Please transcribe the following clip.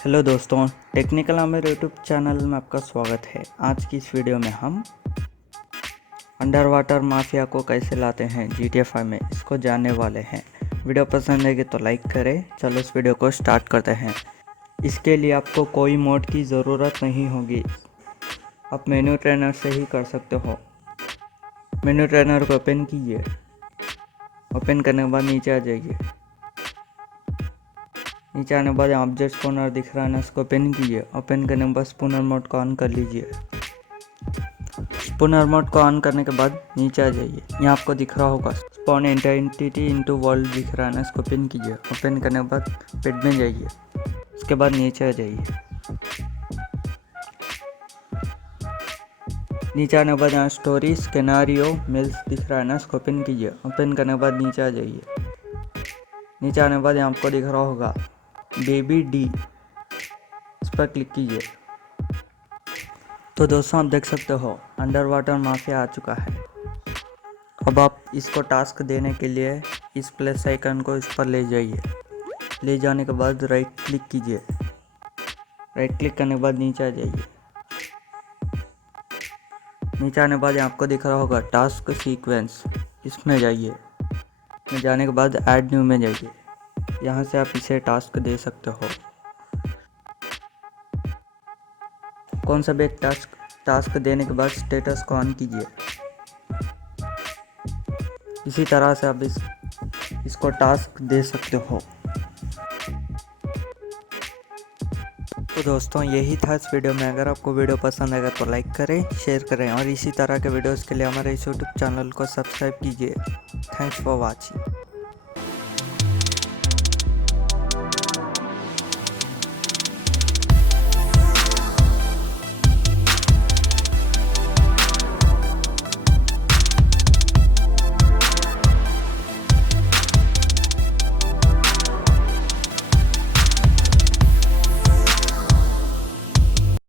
Hello दोस्तों, technical Amer YouTube channel में आपका स्वागत है। आज की इस वीडियो में हम अंडर वाटर माफिया को कैसे लाते हैं GTA 5 में, इसको जानने वाले हैं। वीडियो पसंद है तो लाइक करें। चलो इस वीडियो को स्टार्ट करते हैं। इसके लिए आपको कोई मोड की ज़रूरत नहीं होगी, आप मेन्यू ट्रेनर से ही कर सकते हो। मेन्यू ट्रेनर को ओपन कीजिए। ओपन करने के बाद नीचे आ जाइए। नीचे आने के बाद ऑब्जेक्ट स्पूनर दिख रहा है ना, इसको ओपन कीजिए। ओपन करने के बाद स्पूनर मोड को ऑन कर लीजिए। स्पूनर मोड को ऑन करने के बाद नीचे आ जाइए। यहाँ आपको दिख रहा होगा स्पॉन एंटिटी इनटू वर्ल्ड दिख रहा है ना, इसको ओपन कीजिए। ओपन करने के बाद पेड में जाइए। उसके बाद नीचे आ जाइए। नीचे आने के बाद यहाँ स्टोरी स्केनारियो मिल्स दिख रहा है ना, इसको ओपन कीजिए। ओपन करने के बाद नीचे आ जाइए। नीचे आने के बाद यहाँ आपको दिख रहा होगा बेबी डी, इस पर क्लिक कीजिए। तो दोस्तों आप देख सकते हो अंडर वाटर माफिया आ चुका है। अब आप इसको टास्क देने के लिए इस प्लस आइकन को इस पर ले जाइए। ले जाने के बाद राइट क्लिक कीजिए। राइट क्लिक करने के बाद नीचे आ जाइए। नीचे आने के बाद आपको दिख रहा होगा टास्क सीक्वेंस, इसमें जाइए। में जाने के बाद ऐड न्यू में जाइए। यहाँ से आप इसे टास्क दे सकते हो। कौन सा भी एक टास्क देने के बाद स्टेटस को ऑन कीजिए। इसी तरह से आप इसको टास्क दे सकते हो। तो दोस्तों यही था इस वीडियो में। अगर आपको वीडियो पसंद आएगा तो लाइक करें, शेयर करें और इसी तरह के वीडियोस के लिए हमारे इस यूट्यूब चैनल को सब्सक्राइब कीजिए। Thanks for watching.